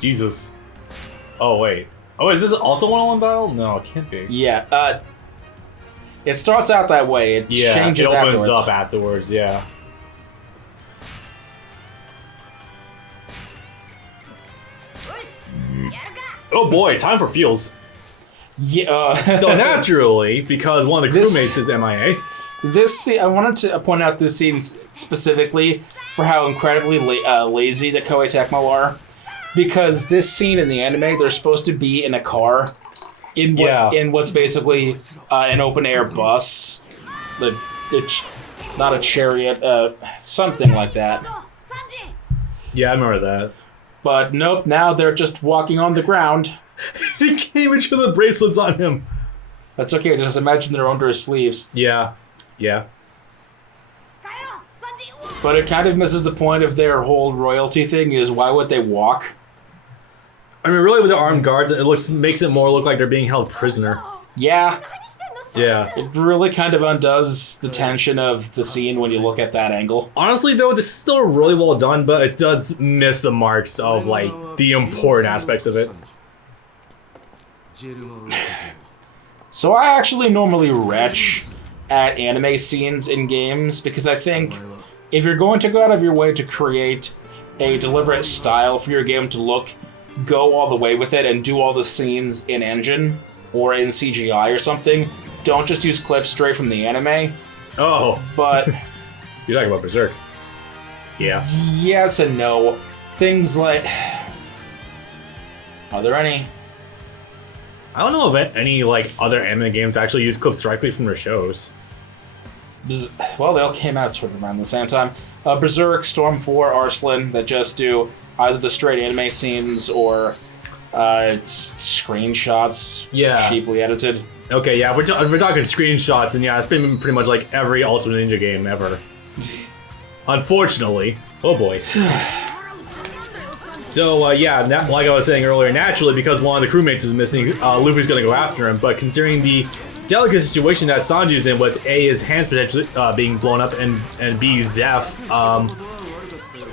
Jesus. Oh, wait. Oh, is this also one-on-one battle? No, it can't be. Yeah, it starts out that way. It changes it opens afterwards. up afterwards, yeah. Oh boy, time for feels. Yeah. So naturally, because one of the crewmates is MIA. This scene, I wanted to point out this scene specifically for how incredibly lazy the Koei Tecmo are. Because this scene in the anime, they're supposed to be in a car, in what's basically an open air bus, not a chariot, something like that. Yeah, I remember that. But nope, now they're just walking on the ground. They can't even show the bracelets on him. That's okay, just imagine they're under his sleeves. Yeah. But it kind of misses the point of their whole royalty thing is why would they walk? I mean, really, with the armed guards, it makes it more look like they're being held prisoner. Yeah. Yeah. It really kind of undoes the tension of the scene when you look at that angle. Honestly, though, this is still really well done, but it does miss the marks of, like, the important aspects of it. So I actually normally retch at anime scenes in games because I think if you're going to go out of your way to create a deliberate style for your game to look, go all the way with it and do all the scenes in engine or in CGI or something. Don't just use clips straight from the anime. Oh. But You're talking about Berserk. Yeah. Yes and no. Things like... Are there any? I don't know of any, like, other anime games that actually use clips directly from their shows. Well, they all came out sort of around the same time. Berserk, Storm 4, Arslan, that just do either the straight anime scenes or screenshots, cheaply edited. Okay, yeah, if we're talking screenshots, and yeah, it's been pretty much like every Ultimate Ninja game ever. Unfortunately. Oh boy. So, yeah, like I was saying earlier, naturally, because one of the crewmates is missing, Luffy's gonna go after him, but considering the delicate situation that Sanji's in with A, his hands potentially being blown up, and B, Zeph,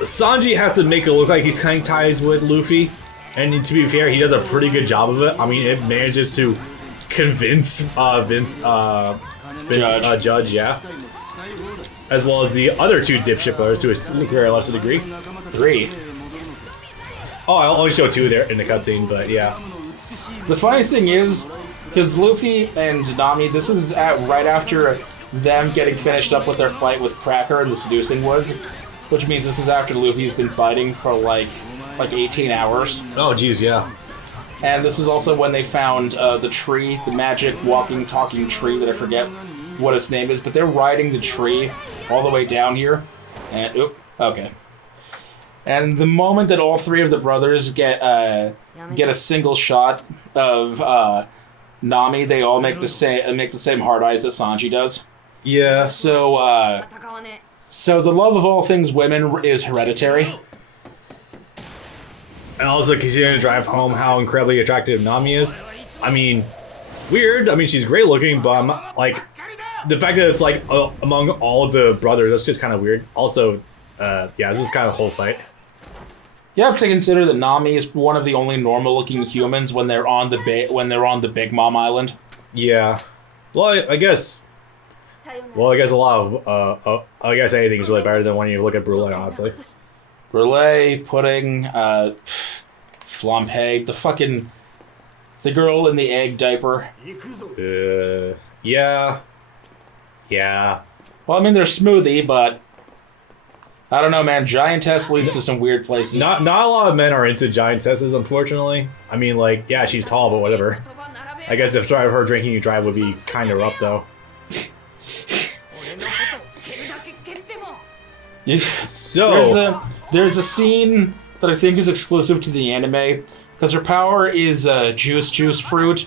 Sanji has to make it look like he's cutting ties with Luffy, and to be fair, he does a pretty good job of it. I mean, it manages to convince Judge, yeah. As well as the other two dipshit brothers to a very lesser degree. 3. Oh, I'll only show 2 there in the cutscene, but yeah. The funny thing is, because Luffy and Nami, this is right after them getting finished up with their fight with Cracker in the Seducing Woods, which means this is after Luffy's been fighting for like 18 hours. Oh, geez, yeah. And this is also when they found the tree, the magic walking, talking tree that I forget what its name is, but they're riding the tree all the way down here. And, okay. And the moment that all 3 of the brothers get a single shot of Nami, they all make the same hard eyes that Sanji does. Yeah. So the love of all things women is hereditary. And also, continuing to drive home how incredibly attractive Nami is. I mean, weird. I mean, she's great looking, but I'm, like, the fact that it's like among all the brothers, that's just kind of weird. Also, yeah, this is kind of the whole fight. You have to consider that Nami is one of the only normal-looking humans when they're on the Big Mom Island. Yeah. Well, I guess a lot of I guess anything is really better than when you look at Brule, honestly. Brule, Pudding, Flampe, the girl in the egg diaper. Yeah. Well, I mean, they're smoothie, but I don't know, man. Giantess leads to some weird places. Not a lot of men are into giantesses, unfortunately. I mean, like, yeah, she's tall, but whatever. I guess if her drinking you drive would be kind of rough, though. So there's a scene that I think is exclusive to the anime because her power is juice fruit,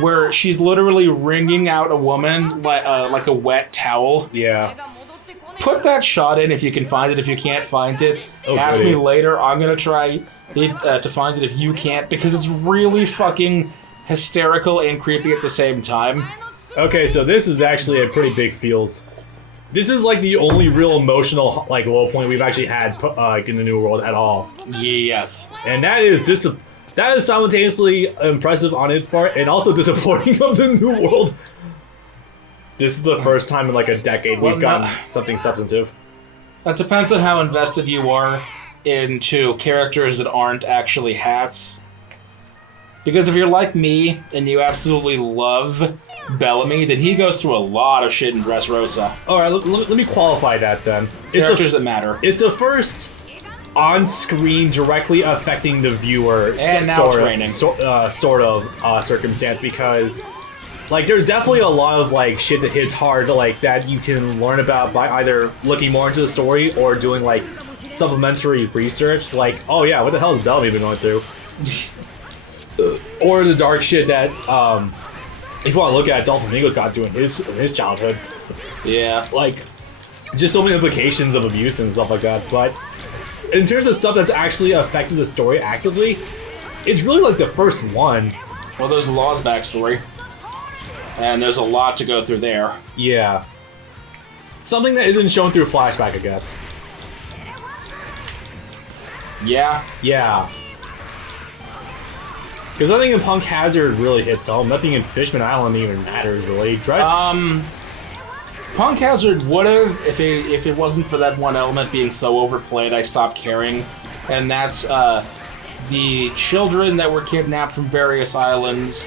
where she's literally wringing out a woman like a wet towel. Yeah. Put that shot in if you can find it. If you can't find it, ask me later. I'm gonna try to find it if you can't, because it's really fucking hysterical and creepy at the same time. Okay, so this is actually a pretty big feels. This is like the only real emotional like low point we've actually had in the New World at all, Yes. and that is simultaneously impressive on its part and also disappointing of the New World. This is the first time in like a decade we've gotten something substantive. That depends on how invested you are into characters that aren't actually hats. Because if you're like me and you absolutely love Bellamy, then he goes through a lot of shit in Dressrosa. All right, let me qualify that then. Characters that matter. It's the first on-screen directly affecting the viewer And now training. sort of circumstance, because like there's definitely a lot of like shit that hits hard like that you can learn about by either looking more into the story or doing like supplementary research, like, oh yeah, what the hell has Bellamy been going through? Or the dark shit that if you want to look at Doflamingo's got doing his childhood. Yeah. Like, just so many implications of abuse and stuff like that. But in terms of stuff that's actually affected the story actively, it's really like the first one. Well, there's Law's backstory. And there's a lot to go through there. Yeah. Something that isn't shown through flashback, I guess. Yeah. Yeah. Because nothing in Punk Hazard really hits home. Nothing in Fishman Island even matters, really. Punk Hazard would have, if it wasn't for that one element being so overplayed, I stopped caring. And that's the children that were kidnapped from various islands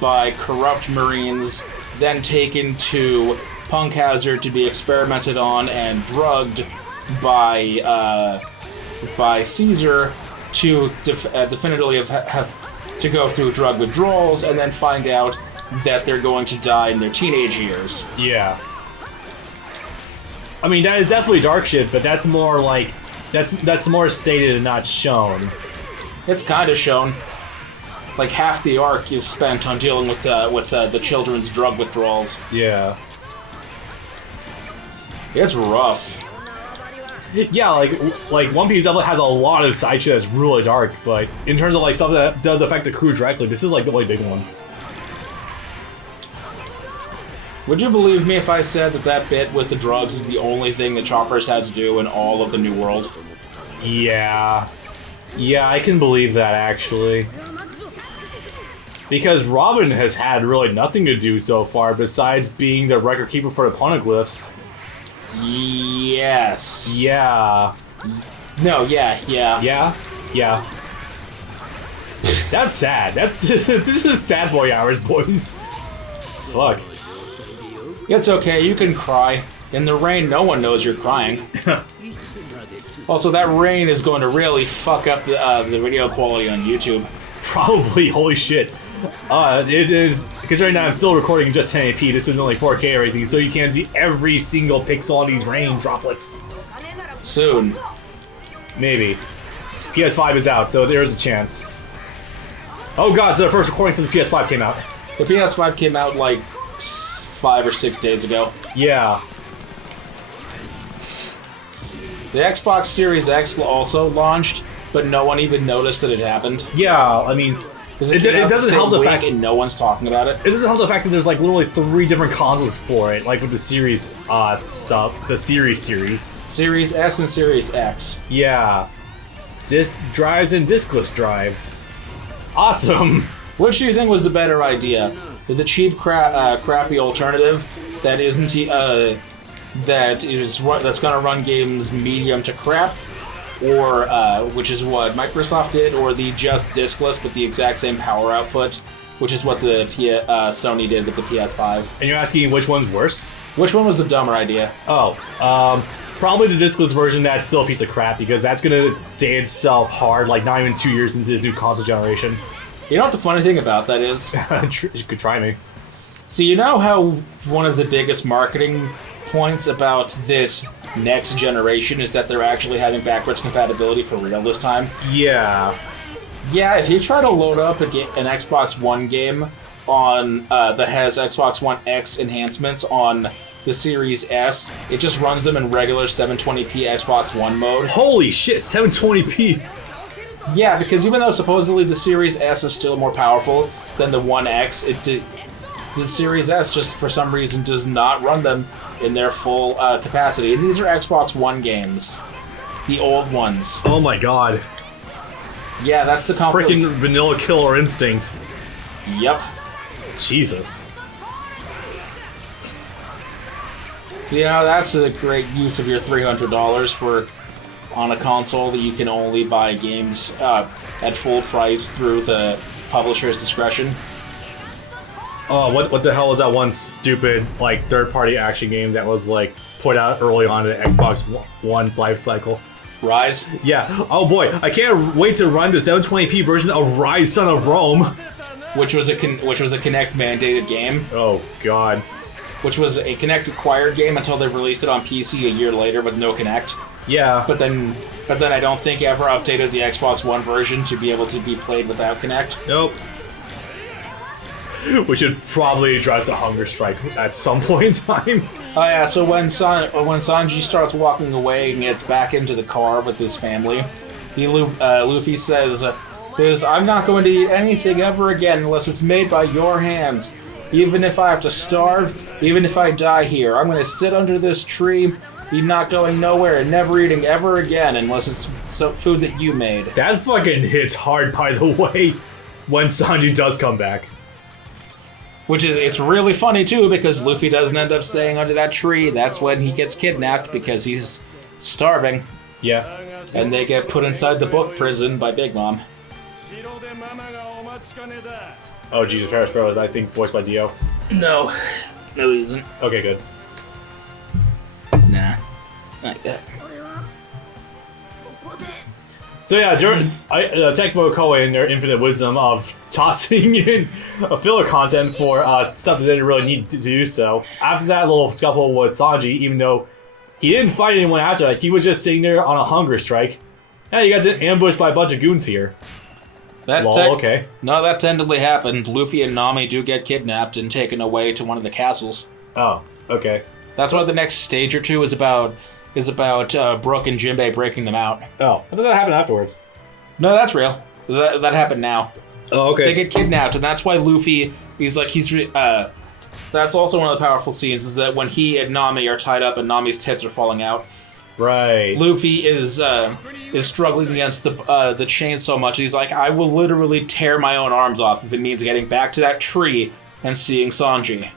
by corrupt Marines, then taken to Punk Hazard to be experimented on and drugged by Caesar to definitively have to go through drug withdrawals and then find out that they're going to die in their teenage years. Yeah. I mean, that is definitely dark shit, but that's more like that's more stated and not shown. It's kind of shown. Like half the arc is spent on dealing with the children's drug withdrawals. Yeah. It's rough. Yeah, like One Piece definitely has a lot of side shit that's really dark, but in terms of like stuff that does affect the crew directly, this is like the really big one. Would you believe me if I said that bit with the drugs is the only thing that Choppers had to do in all of the New World? Yeah. Yeah, I can believe that, actually. Because Robin has had really nothing to do so far besides being the record keeper for the poneglyphs. Yes. Yeah. No, yeah. Yeah? Yeah. That's sad. This is sad boy hours, boys. Fuck. It's okay, you can cry. In the rain, no one knows you're crying. Also, that rain is going to really fuck up the video quality on YouTube. Probably, holy shit. It is, because right now I'm still recording in just 1080p, this is only 4K or everything, so you can't see every single pixel of these rain droplets. Soon. Maybe. PS5 is out, so there is a chance. Oh god, so the first recording since the PS5 came out. The PS5 came out like 5 or 6 days ago. Yeah. The Xbox Series X also launched, but no one even noticed that it happened. Yeah, I mean, it doesn't help the fact and no one's talking about it. It doesn't help the fact that there's like literally 3 different consoles for it, like with the series stuff, the series. Series S and Series X. Yeah. Disk drives and diskless drives. Awesome. Which do you think was the better idea? The cheap, crappy alternative that isn't that's gonna run games medium to crap, or which is what Microsoft did, or the just diskless but the exact same power output, which is what the Sony did with the PS5. And you're asking which one's worse? Which one was the dumber idea? Oh, probably the diskless version. That's still a piece of crap because that's gonna date itself hard, like not even 2 years into this new console generation. You know what the funny thing about that is? You could try me. So you know how one of the biggest marketing points about this next generation is that they're actually having backwards compatibility for real this time? Yeah. Yeah, if you try to load up an Xbox One game on that has Xbox One X enhancements on the Series S, it just runs them in regular 720p Xbox One mode. Holy shit, 720p! Yeah, because even though supposedly the Series S is still more powerful than the One X, The Series S just for some reason does not run them in their full capacity. And these are Xbox One games, the old ones. Oh my god. Yeah, that's the conflict. Freaking Vanilla Killer Instinct. Yep. Jesus. So, you know, that's a great use of your $300 for on a console that you can only buy games at full price through the publisher's discretion. Oh, what the hell was that one stupid, like, third-party action game that was, like, put out early on in the Xbox One's life cycle? Rise? Yeah. Oh boy, I can't wait to run the 720p version of Rise Son of Rome. Which was a Kinect mandated game. Oh god. Which was a Kinect acquired game until they released it on PC a year later with no Kinect. Yeah. But then I don't think ever updated the Xbox One version to be able to be played without Kinect. Nope. We should probably address a hunger strike at some point in time. Oh yeah, so when Sanji starts walking away and gets back into the car with his family, Luffy says, I'm not going to eat anything ever again unless it's made by your hands. Even if I have to starve, even if I die here, I'm going to sit under this tree, be not going nowhere and never eating ever again unless it's food that you made. That fucking hits hard, by the way, when Sanji does come back. It's really funny too because Luffy doesn't end up staying under that tree. That's when he gets kidnapped because he's starving. Yeah. And they get put inside the book prison by Big Mom. Oh Jesus, Paris Bro is I think voiced by Dio. No, he isn't. Okay, good. Nah, like that. So yeah, during Tecmo Koei in their infinite wisdom of tossing in a filler content for stuff that they didn't really need to do so. After that little scuffle with Sanji, even though he didn't fight anyone after that, he was just sitting there on a hunger strike. Yeah, you guys get ambushed by a bunch of goons here. Okay. No, that tentatively happened. Luffy and Nami do get kidnapped and taken away to one of the castles. Oh, okay. That's why the next stage or two is about Brook and Jinbei breaking them out. Oh, I thought that happened afterwards. No, that's real. That happened now. Oh, okay. They get kidnapped, and that's why Luffy, that's also one of the powerful scenes, is that when he and Nami are tied up and Nami's tits are falling out. Right. Luffy is struggling against the chain so much, he's like, I will literally tear my own arms off if it means getting back to that tree and seeing Sanji.